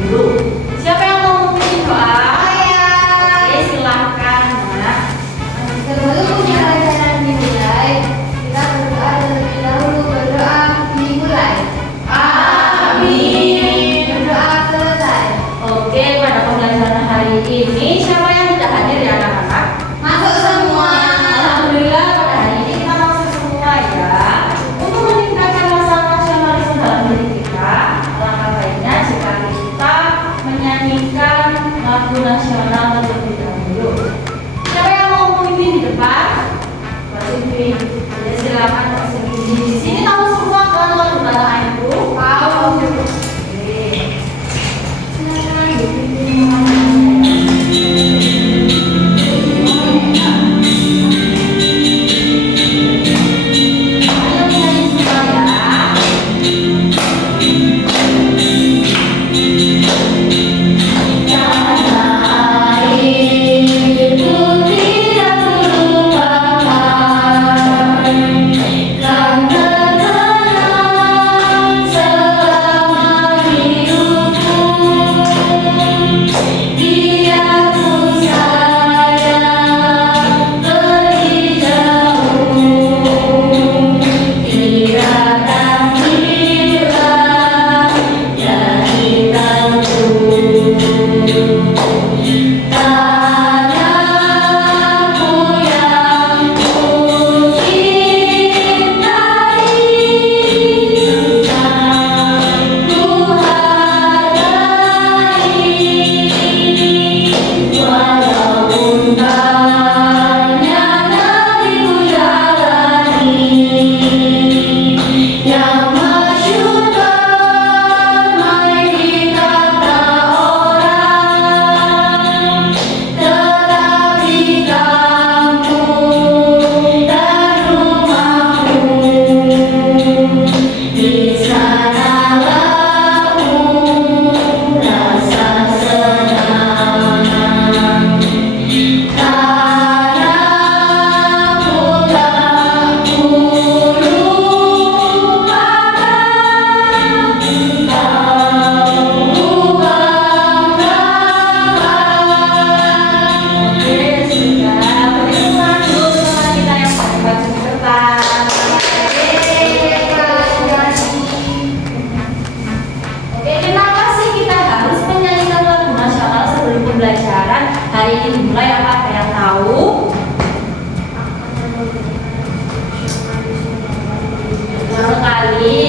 dulu. Siapa yang mau memimpin doa? Oke, silahkan, Mak. Sebelum pembelajaran dimulai, kita berdoa terlebih dahulu. Berdoa dimulai. Amin. Berdoa selesai. Oke, pada pembelajaran hari ini siapa yang tidak hadir ya anak-anak? Masuk semua. Alhamdulillah pada hari ini kita masuk semua ya. Untuk meningkatkan rasa nasionalisme dalam diri kita, alangkah baiknya jika kita menyanyikan lagu nasional terlebih dahulu. Siapa yang mau memimpin di depan? Mbak Sylvie. Ya, silakan Mbak Sylvie. Di sini tahu semua kan lagu tanah airku? Tahu. Oke. Silakan dipimpin. Ayo menyanyi semua ya. Pembelajaran hari ini dimulai, apa yang tahu? Betul sekali.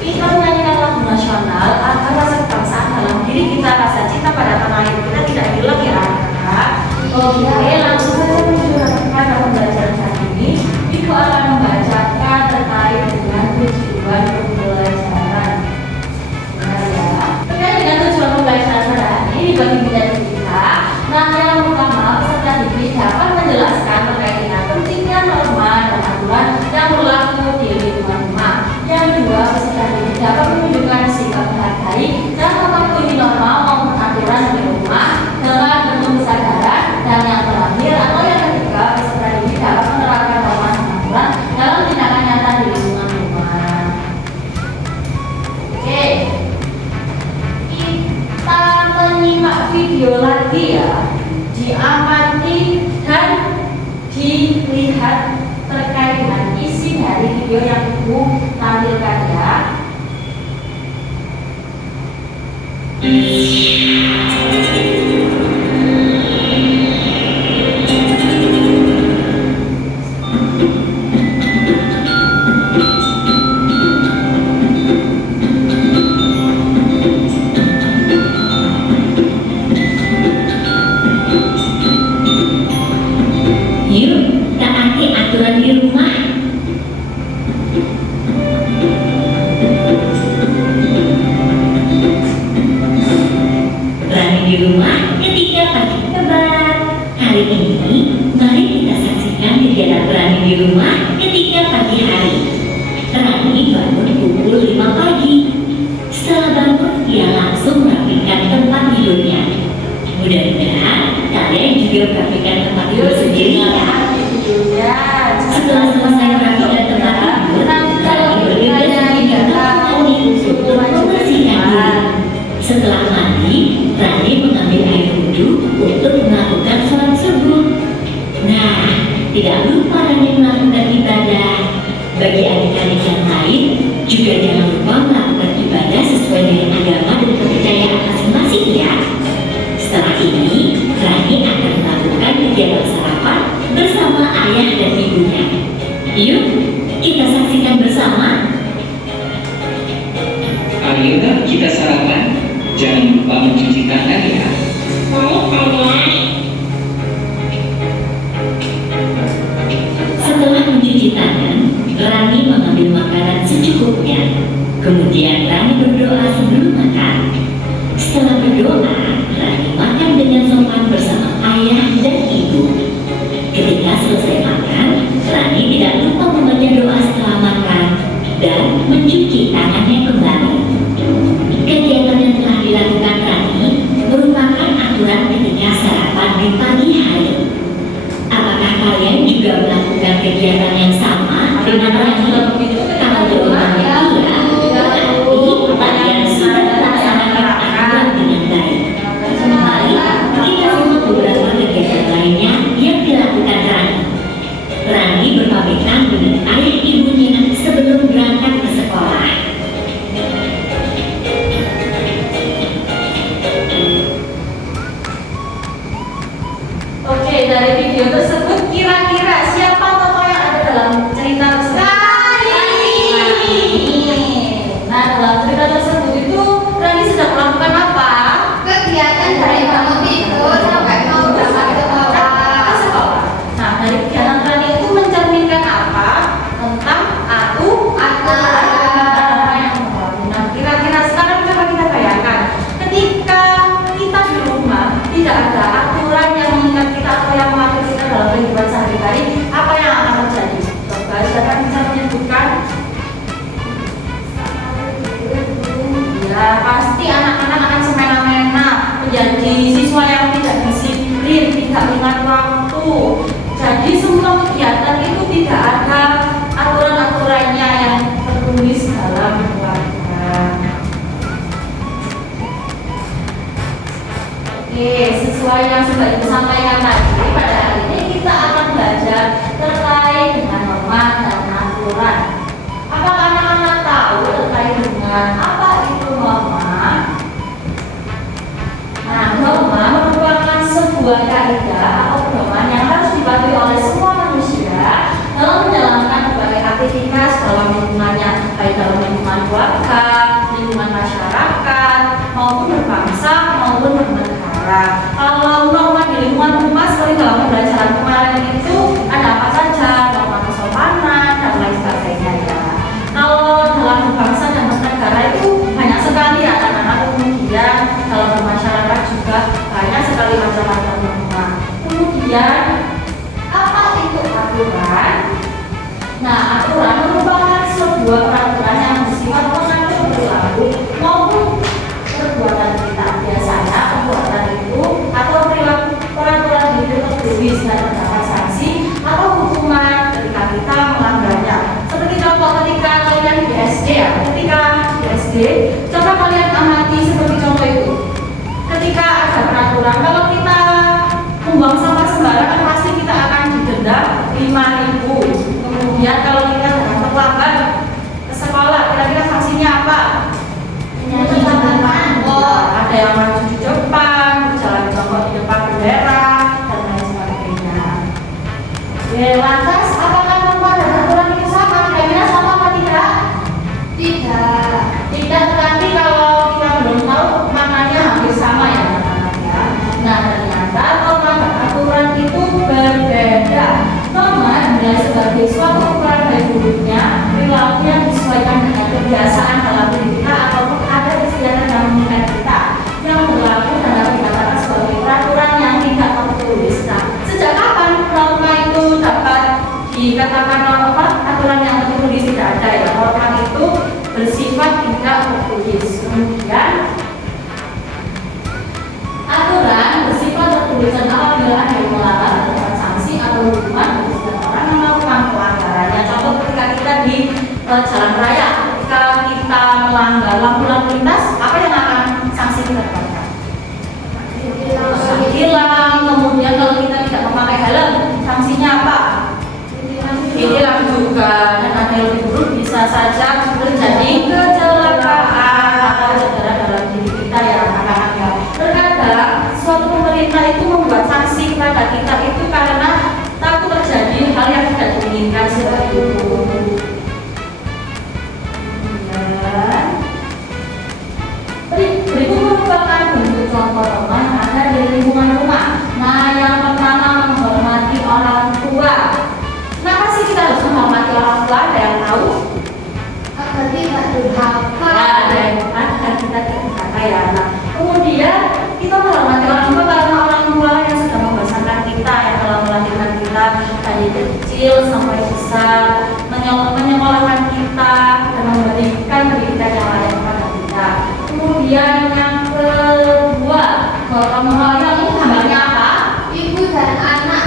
Kita menyanyikan lagu nasional agar rasa kebangsaan dalam diri kita, rasa cinta pada tanah air kita tidak hilang ya anak-anak. Oke, langsung saja menuju pada pembelajaran hari ini. Ibu akan membacakan terkait dengan tujuan pembelajaran. Benar ya. Terkait dengan tujuan pembelajaran pada hari ini bagi menjadi kita. Nah, yang pertama, peserta didik dapat menjelaskan terkait dengan pentingnya norma dan aturan yang berlaku di lingkungan rumah. Yang kedua, peserta didik dapat menunjukkan sikap menghargai dan mematuhi norma maupun aturan di rumah dengan penuh kesadaran. Dan yang terakhir atau yang ketiga, peserta didik dapat menerapkan norma dan aturan dalam tindakan nyata di lingkungan rumah. Oke, kita menyimak video lagi ya, diamati dan dilihat terkait dengan isi dari video yang Ibu tampilkan ya. Yuk, taati aturan di rumah. Berani di rumah ketika pagi kembar. Hari ini, mari kita saksikan kegiatan berani di rumah ketika pagi hari. Rani bangun pukul 5 pagi. Setelah bangun, dia langsung merapikan tempat tidurnya. Mudah-mudahan kalian juga merapikan tempat tidur sendiri ya. Setelah selesai merapikan tempat tidur, Rani bergegas menuju kamar mandi untuk membersihkan diri. Setelah mandi, Rani mengambil air wudhu untuk melakukan sholat subuh. Nah, tidak lupa Rani melakukan ibadah. Bagi adik-adik yang lain, juga jangan lupa melakukan ibadah sesuai dengan agama dan kepercayaan masing-masing ya. Setelah ini, Rani akan melakukan kegiatan sarapan bersama ayah dan ibunya. Yuk, kita saksikan bersama. Ayo kita sarapan. Jangan lupa mencuci tangan ya. Baik, ayah. Setelah mencuci tangan, Rani mengambil makanan secukupnya. Kemudian Rani berdoa sebelum makan. Setelah berdoa, Rani makan dengan sopan bersama ayah dan ibu. Ketika selesai makan, Rani tidak lupa membaca doa setelah makan dan mencuci tangannya kembali. Kegiatan yang telah dilakukan Rani merupakan aturan ketika sarapan di pagi hari. Apakah kalian juga melakukan kegiatan yang sama dengan Rani? Kalau jawabannya iya, berarti kalian sudah melaksanakan aturan dengan baik. Mari kita simak beberapa kegiatan lainnya yang dilakukan Rani. Rani berpamitan dengan ayah ibunya sebelum berangkat ke sekolah. Oke, dari video tersebut kira-kira siapa tokoh yang ada dalam cerita tersebut? Nah, dalam cerita tersebut itu Rani sedang melakukan apa? Kegiatan dari bangun tidur sampai mau berangkat ke Ke sekolah. Nah, dari kegiatan Rani itu mencerminkan apa? Tentang aturan yang berlaku. Nah, kira-kira sekarang coba kita bayangkan, ketika kita di rumah tidak ada aturan yang mengikat kita atau yang mengatur kita dalam kehidupan sehari-hari, apa yang akan terjadi? Coba siapa bisa menyebutkan? Ya, pasti anak-anak akan semena-mena, menjadi siswa yang tidak disiplin, tidak ingat waktu. Jadi semua kegiatan itu tidak ada aturan-aturannya yang tertulis dalam keluarga. Oke, sesuai yang sudah Ibu sampaikan tadi, pada hari ini kita akan belajar terkait dengan norma dan aturan. Apakah anak-anak tahu terkait dengan apa itu norma? Nah, norma merupakan sebuah kaidah atau pedoman yang harus dipatuhi oleh semua manusia dalam menjalankan berbagai aktivitas dalam lingkungannya, baik dalam lingkungan keluarga, lingkungan masyarakat, maupun berbangsa, maupun bernegara. Kalau norma di lingkungan rumah seperti dalam pembelajaran kemarin itu ada apa saja? Norma kesopanan dan lain sebagainya ya. Kalau dalam berbangsa dan bernegara itu banyak sekali ya anak-anak, kemudian dalam bermasyarakat juga banyak sekali macam-macam norma. Kemudian apa itu aturan? Nah, aturan merupakan sebuah peraturan yang bersifat mengatur perilaku maupun perbuatan kita. Biasanya perbuatan itu atau perilaku peraturan itu tertulis dan terdapat sanksi atau hukuman ketika kita melanggarnya. Seperti contoh ketika kalian di SD ya, ketika di SD, coba kalian amati seperti contoh itu. Ketika ada peraturan, kalau kita membuang sampah sembarangan pasti kita akan didenda 5.000. Kemudian kalau kita datang terlambat ke sekolah, kira-kira sanksinya apa? Ada yang maju di depan, berjalan jongkok di depan bendera, dan lain sebagainya. Lantas, apakah norma dan aturan itu sama? Kira-kira sama apa tidak? Tidak. Tidak, nanti kalau kita belum tahu maknanya hampir sama ya anak-anak ya. Nah, ternyata norma dan aturan itu berbeda. Norma dinilai sebagai suatu ukuran baik buruknya perilaku yang disesuaikan dengan kebiasaan dalam diri kita ataupun ada kegiatan yang mengikat kita yang berlaku dan dapat dikatakan sebagai peraturan yang tidak tertulis. Nah, sejak kapan norma itu dapat dikatakan apa? Aturan yang tertulis tidak ada ya. Norma itu bersifat tidak tertulis. Kemudian aturan bersifat tertulis dan apabila ada yang melanggar terdapat sanksi atau hukuman bagi setiap orang yang melakukan pelanggarannya. Contoh ketika kita di jalan raya, ketika kita melanggar lampu lalu lintas, apa yang akan sanksi kita dapatkan? pemerintah itu membuat sanksi kepada kita itu karena takut terjadi hal yang tidak diinginkan seperti itu. Berikut merupakan bentuk contoh teman ada di lingkungan rumah. Nah, yang pertama menghormati orang tua. Kenapa sih kita harus menghormati orang tua? Ada yang tahu? Agar tidak durhaka. Ada yang agar kita tidak durhaka ya. Nah, kemudian kita menghormati orang tua karena orang tua yang sudah membesarkan kita, yang telah melahirkan kita dari kecil sampai besar, menyekolahkan kita dan memberikan pendidikan yang layak kepada kita. Kemudian yang kedua, gotong royong itu gambarnya apa? Ibu dan anak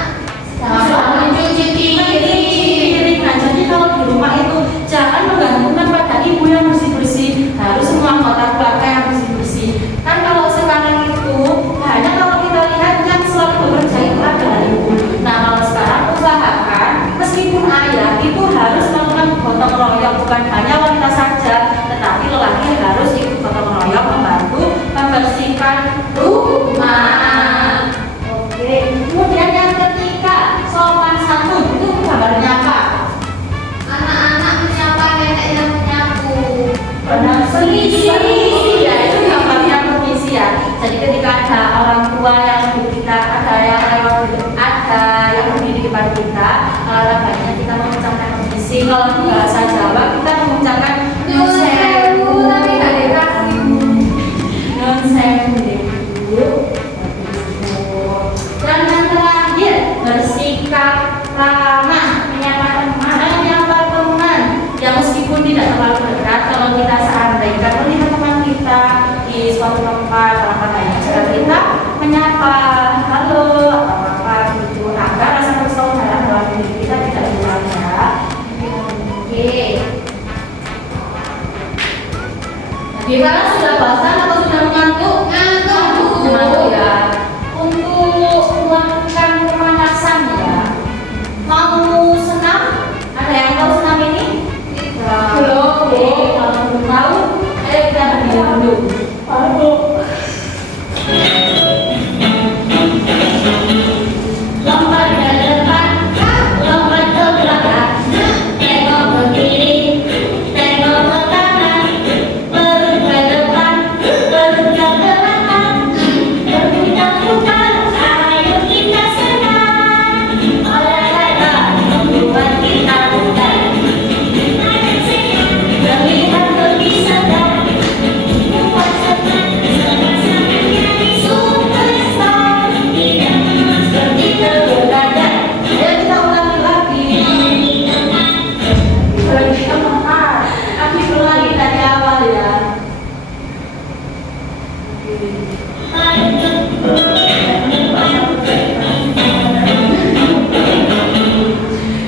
Sama mencuci piring. Nah, jadi kalau di rumah itu jangan menggantungkan pada ibu yang bersih-bersih, harus semua anggota keluarga yang bersih-bersih. Kan kalau sekarang itu hanya kalau kita lihat yang selalu bekerja itu adalah ibu. Nah, kalau sekarang usahakan meskipun ayah itu harus melakukan gotong royong, bukan hanya wanita saja, tetapi lelaki harus ikut gotong royong membantu membersihkan rumah. Oke, kemudian yang ketiga, sopan santun itu gambarnya apa? anak-anak menyapa nenek yang menyapu. Benar, permisi ya, itu gambarnya permisi ya. Jadi ketika ada orang tua yang mendidik kita, ada yang mendidik kepada kita, alangkah baiknya kita mengucapkan permisi. Kalau di bahasa Jawa kita mengucapkan Nyun sewu, tapi gak dikasih. non sewu Bu. Dan yang terakhir, bersikap ramah, menyapa teman yang meskipun tidak terlalu dekat. Kalau kita seandainya melihat teman kita di suatu tempat, alangkah baiknya jika kita menyapa, halo, apa gitu, agar rasa persaudaraan dalam diri kita tidak hilang ya. Oke. Gimana, sudah bosan atau sudah mengantuk? Mengantuk ya. Untuk melakukan pemanasan ya. Mau senam? Ada yang tahu senam ini? Belum. Oke, kalau belum tahu, ayo kita berdiri dulu. Lompat ke depan, lompat ke belakang, tengok ke kiri, tengok ke kanan, berut ke depan, berut ke belakang, berputar-putar, ayo kita senam. Olahraga membuat kita bugar, terlihat lebih segar, membuat senang, sama-sama jadi superstar, tidak lemas seperti tergoda. Ayo kita ulangi lagi. Aku ulangi dari awal ya.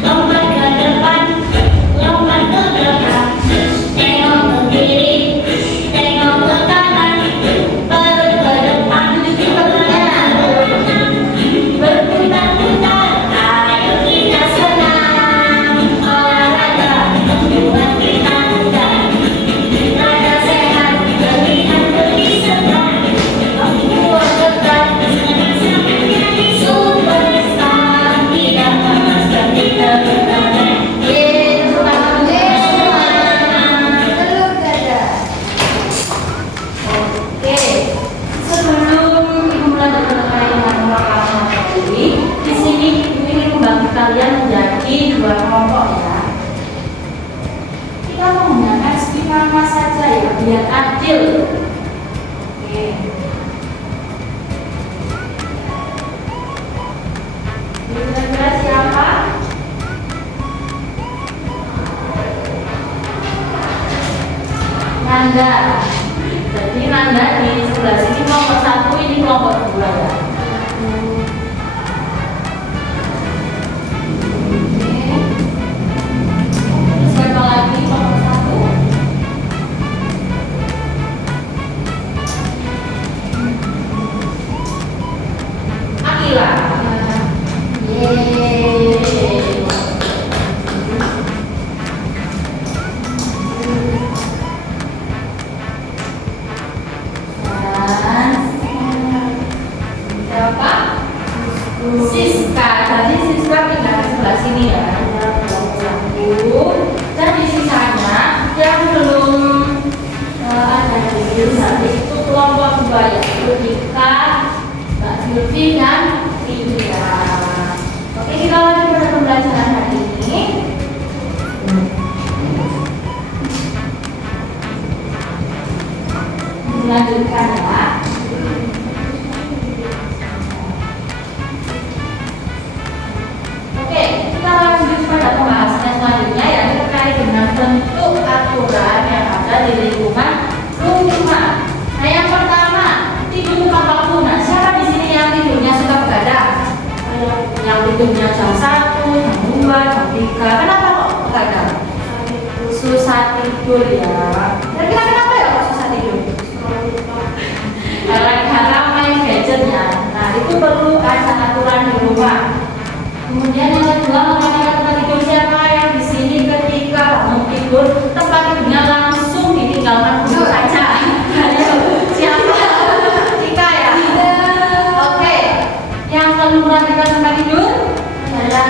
Lompat ke depan, lompat ke belakang, tengok ke kiri, tengok ke kanan, berut ke depan, berputar-putar, ayo kita senam. Olahraga membuat kita bugar, nada sehat, terlihat lebih segar, membuat dekat, sama-sama jadi superstar, tidak lemas seperti tergoda. Selamat Telur dada. Oke, sebelum Ibu mulai berkata-kata dengan kelompok ini, di sini Ibu ingin membagi kalian menjadi dua kelompok ya. Kita menggunakan speak nama saja ya, biar adil. Oke. Kira-kira siapa? Nanda. Jadi Nanda di sebelah sini kelompok 1, ini kelompok 2 ya. Siapa lagi kelompok 1? Akila. Yeay. Siska, jadi Siska tinggal di sebelah sini ya. Satu. Dan di sisanya yang belum ada di satu itu kelompok dua yaitu Ika, Mbak Zulfi dan Tia. Oke, kita lanjut pada pembelajaran hari ini. Dilanjutkan ya. Oke, kita lanjut pada pembahasan selanjutnya yang terkait dengan bentuk aturan yang ada di lingkungan rumah. Nah, yang pertama, tidur tepat waktu. Nah, siapa di sini yang tidurnya suka begadang? Yang tidurnya jam 1, jam 2, jam 3. Kenapa kok begadang? Susah tidur ya. Kira-kira kenapa ya kok susah tidur? Karena main gadgetnya. Nah, itu perlu ada aturan di rumah. Kemudian yang kedua, mengenai tempat tidur siapa yang di sini ketika bangun tidur tempat tidurnya langsung ditinggalkan dulu saja. Ayo, siapa? Tika ya. Oke. Yang selalu merapikan tempat tidur? Saya.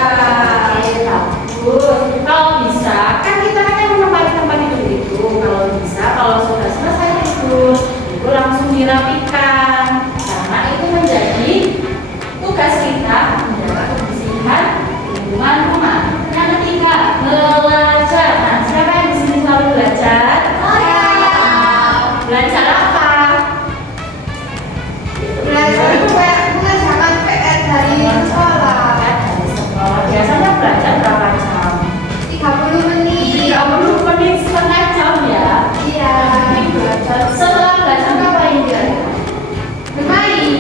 Bagus. Kalau bisa, kan kita yang menempati tempat tidur itu. Kalau bisa, kalau sudah selesai tidur, itu langsung dirapikan. Karena itu menjadi tugas kita menjaga kebersihan lingkungan rumah. Yang ketiga, belajar. Nah, siapa yang di sini selalu belajar? Belajar apa? Belajar mengerjakan PR dari sekolah. Dari sekolah. Biasanya belajar berapa jam? 30 menit. 30 menit, setengah jam ya. Iya. Belajar. Setelah belajar ngapain dia? Bermain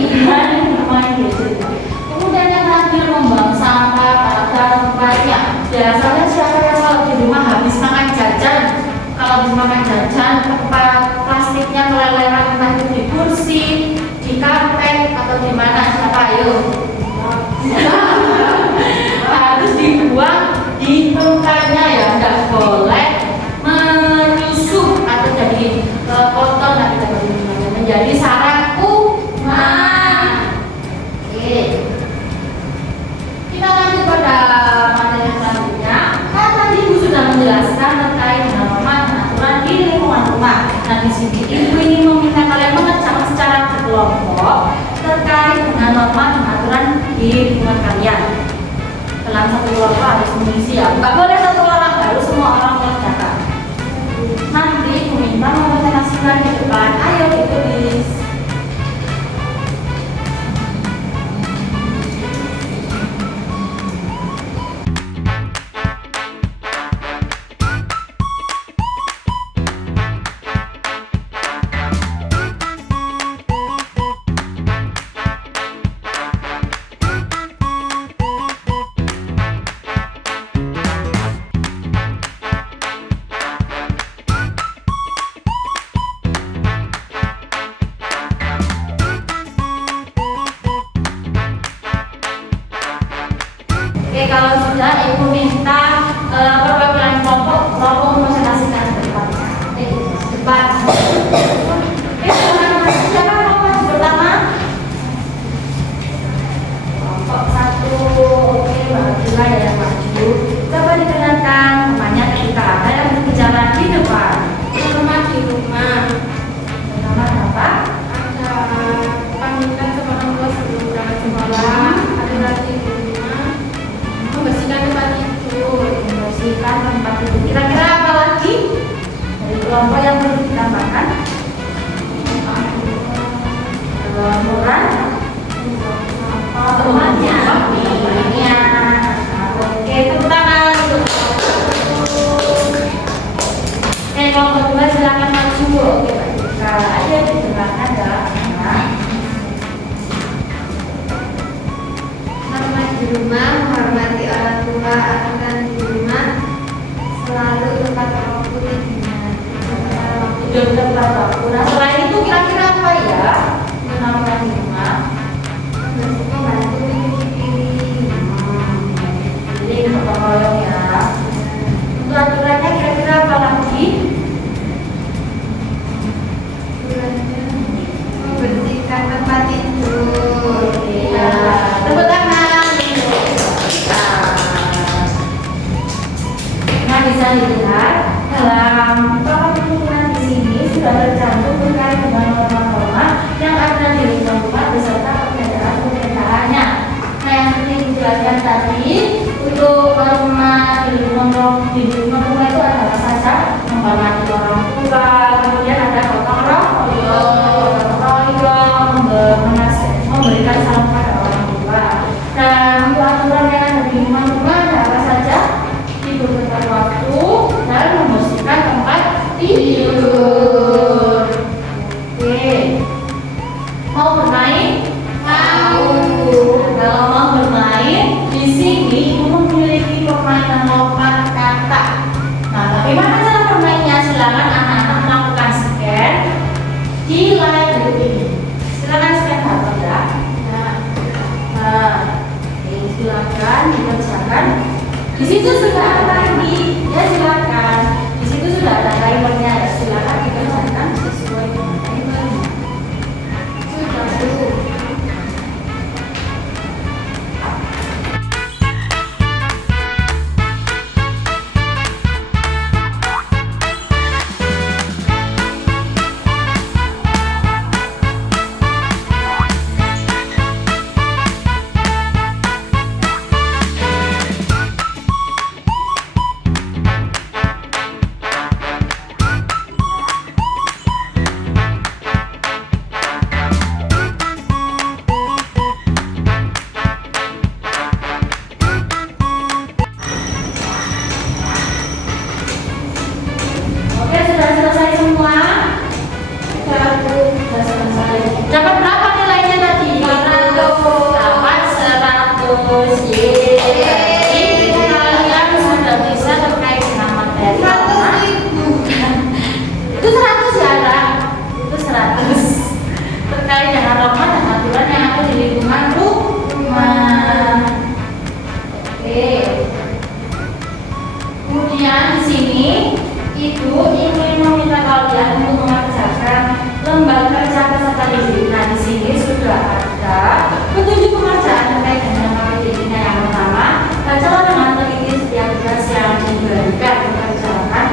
gadget. Kemudian yang terakhir, membuang sampah pada tempatnya. Biasanya siapa yang kalau di rumah habis makan jajan? Kalau habis makan jajan, tempat plastiknya keleleran, entah itu di kursi, di karpet, atau di mana? Siapa? Ayo. Harus dibuang di tempatnya ya, tidak boleh menyusup atau jadi kotor, nanti menjadi sarang kuman. Oke, kita lanjut pada materi selanjutnya. Kan tadi Ibu sudah menjelaskan terkait dengan norma dan aturan di lingkungan rumah. Nah, di sini Ibu ini meminta kalian mengerjakan secara berkelompok terkait dengan norma dan aturan di lingkungan kalian. Dalam satu kelompok harus mengisi ya, nggak boleh satu orang, harus semua orang mengerjakan. Nanti Ibu minta mempresentasikan di depan. Ayo ditulis. Oke, kalau sudah Ibu minta perwakilan kelompok mempresentasikan ke depan. Depan. Siapa kelompok pertama? Kelompok 1. Oke, Mbak Gila ya yang maju. Coba dikenalkan namanya ketika ada yang berbicara di depan. Rumah di rumah. Pertama apa? Ada pamitan sama orang tua sebelum berangkat sekolah. Ada lagi di rumah. Membersihkan tempat tidur. Membersihkan tempat tidur. Kira-kira apa lagi dari kelompok yang perlu ditambahkan? Laporan temannya. Oke, tepuk tangan untuk Oke, kelompok kedua silakan maju. Oke, Mbak Dika. Ayo didengarkan ya. Hormat di rumah, menghormati orang tua, aturan di rumah, selalu tepat waktu dengan Tidur tepat waktu. Nah, selain itu kira-kira apa ya yang namanya di rumah? membantu mencuci piring. Jadi gotong royong ya. Untuk aturannya kira-kira apa lagi? Membersihkan tempat tidur. Ya, tepuk tangan. memberikan salam pada orang tua. Nah, untuk aturan yang ada di rumah ada apa saja? Tidur tepat waktu dan membersihkan tempat tidur. Oke, mau bermain? Mau. Kalau mau bermain, di sini memiliki permainan lompat kata. Nah, bagaimana cara bermainnya? Silakan anak-anak melakukan scan di layar ini. Silakan scan apa ya? Silakan dikerjakan. Di situ sudah ada lagi. Ya silakan. Di situ sudah ada timernya. Ya silakan dikerjakan sesuai dengan timernya. Sudah dulu. Oke, sudah selesai semua? Sudah selesai. Dapat berapa nilainya tadi? 100. Dapat 100. Yeay. Kalian sudah bisa terkait dengan materi. 100.000. Itu 100 ya, Ra? Itu 100. Terkait dengan roman dan aturan yang ada di lingkungan rumah. Oke. Kemudian di sini Ibu ingin meminta kalian untuk mengerjakan lembar kerja peserta didik. Nah, di sini sudah ada petunjuk pengerjaan terkait dengan lembar didiknya. Yang pertama, bacalah dengan teliti setiap tugas yang diberikan. Mengerjakan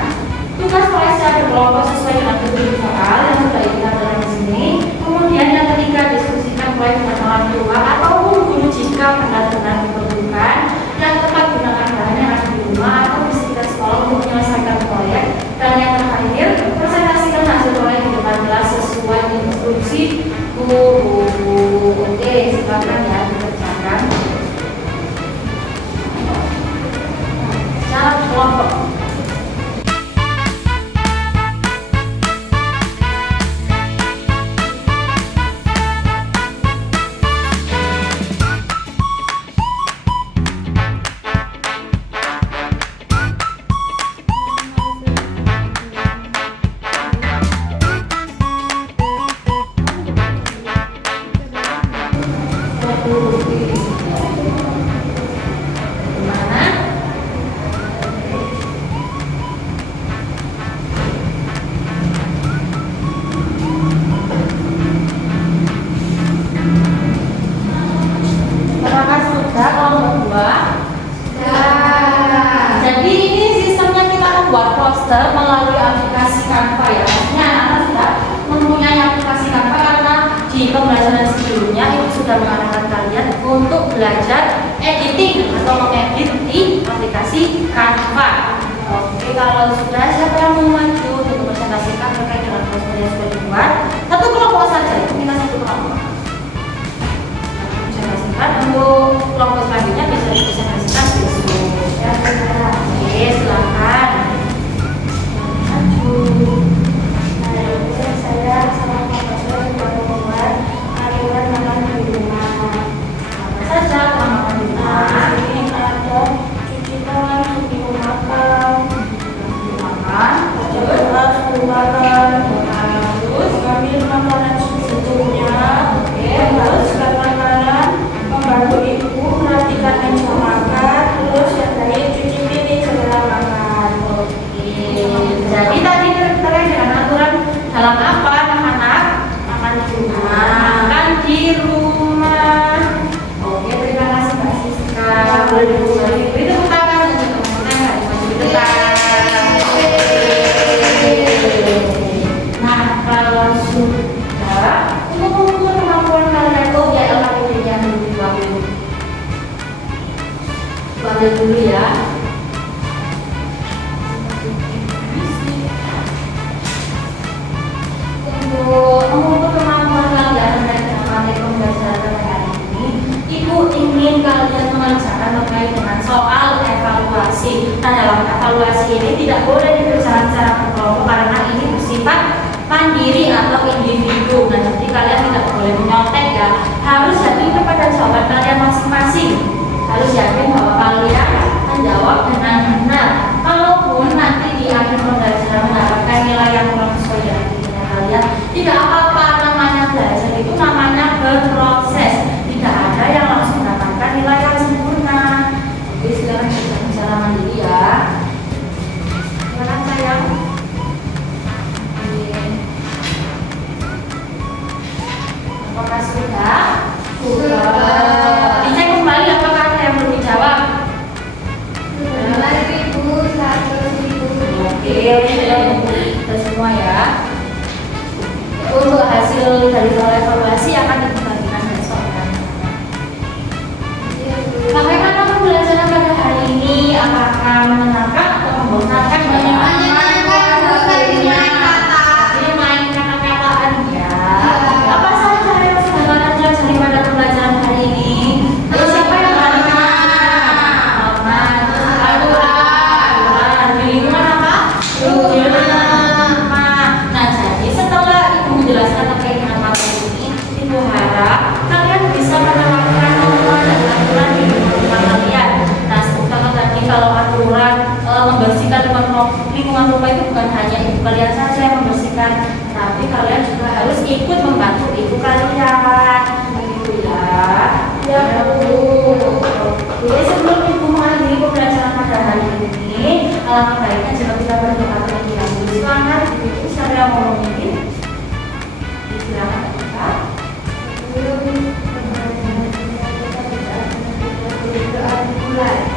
tugas oleh secara berkelompok sesuai dengan petunjuk soal yang sudah kita tulis di sini. Kemudian yang ketiga, diskusikan mulai dengan orang tua atau guru jika benar-benar diperlukan. Yang keempat, gunakan bahan yang ada di rumah atau di sekitar sekolah untuk menyelesaikan proyek. Dan yang terakhir, presentasikan hasil proyek di depan kelas sesuai instruksi guru. Oke, silakan ya dikerjakan secara kelompok. Apakah sudah kelompok 2? Jadi ini sistemnya kita membuat poster melalui aplikasi Canva ya. Maksudnya anak-anak sudah mempunyai aplikasi Canva karena di pembelajaran sebelumnya itu sudah mengarahkan kalian untuk belajar editing atau mengedit di aplikasi Canva. Oke, kalau sudah, siapa yang mau maju untuk mempresentasikan terkait dengan poster yang sudah dibuat? Satu kelompok saja, itu kita satu kelompok. Untuk kelompok selanjutnya bisa dipresentasikan besok. Oke, silakan maju. Saya sama kelompok saya juga membuat aturan makan di rumah. Apa saja makan di rumah? Ini ada cuci tangan sebelum makan, terus mengambil makanan secukupnya. Oke, terus makanan membantu ibu perhatikan meja makan, terus yang terakhir cuci piring setelah makan. Oke. Jadi tadi terkait dengan aturan dalam apa anak-anak? Makan di rumah. Makan di rumah. Oke, terima kasih Mbak Siska. Beri tepuk tangan untuk teman-teman yang maju di depan. Nah, kalau sudah untuk mengukur kemampuan kalian itu ya LKPD-nya dulu. Ambil dulu ya. Untuk mengukur kemampuan kalian dan materi pembelajaran soal evaluasi. Nah, dalam evaluasi ini tidak boleh dikerjakan secara berkelompok karena ini bersifat mandiri atau individu. Nah, jadi kalian tidak boleh menyontek ya. Harus yakin kepada jawaban kalian masing-masing. Harus yakin bahwa kalian menjawab dengan benar. Kalaupun nanti di akhir pembelajaran mendapatkan nilai yang kurang sesuai dengan keinginan kalian, tidak apa-apa. Namanya belajar itu namanya berproses. Tidak ada yang langsung mendapatkan nilai yang sempurna. Oke, sekarang kita bicara mandiri ya. Silakan sayang. Apakah sudah? Sudah. Dicek kembali apakah ada yang belum dijawab? Oke, kita semua ya. Untuk hasil dari evaluasi akan dibagikan besok ya. Bagaimana pembelajaran pada hari ini? Apakah menyenangkan atau membosankan? Main kata-kataan ya. Apa saja yang sudah kalian pelajari pada pembelajaran hari ini? Siapa yang lingkungan apa? Nah, jadi setelah Ibu menjelaskan terkait dengan materi ini, Ibu harap kalian bisa menerapkan norma dan aturan di lingkungan kalian. Nah, seperti tadi kalau aturan membersihkan lingkungan rumah itu bukan hanya ibu kalian saja yang membersihkan, tapi kalian juga harus ikut membantu ibu kalian. Begitu ya. Ya, Bu. Oke, sebelum Ibu mengakhiri pembelajaran pada hari ini, alangkah baiknya jika kita berdoa terlebih dahulu. Silakan, Ibu, siapa yang mau memimpin? Silakan kita. Berdoa dimulai.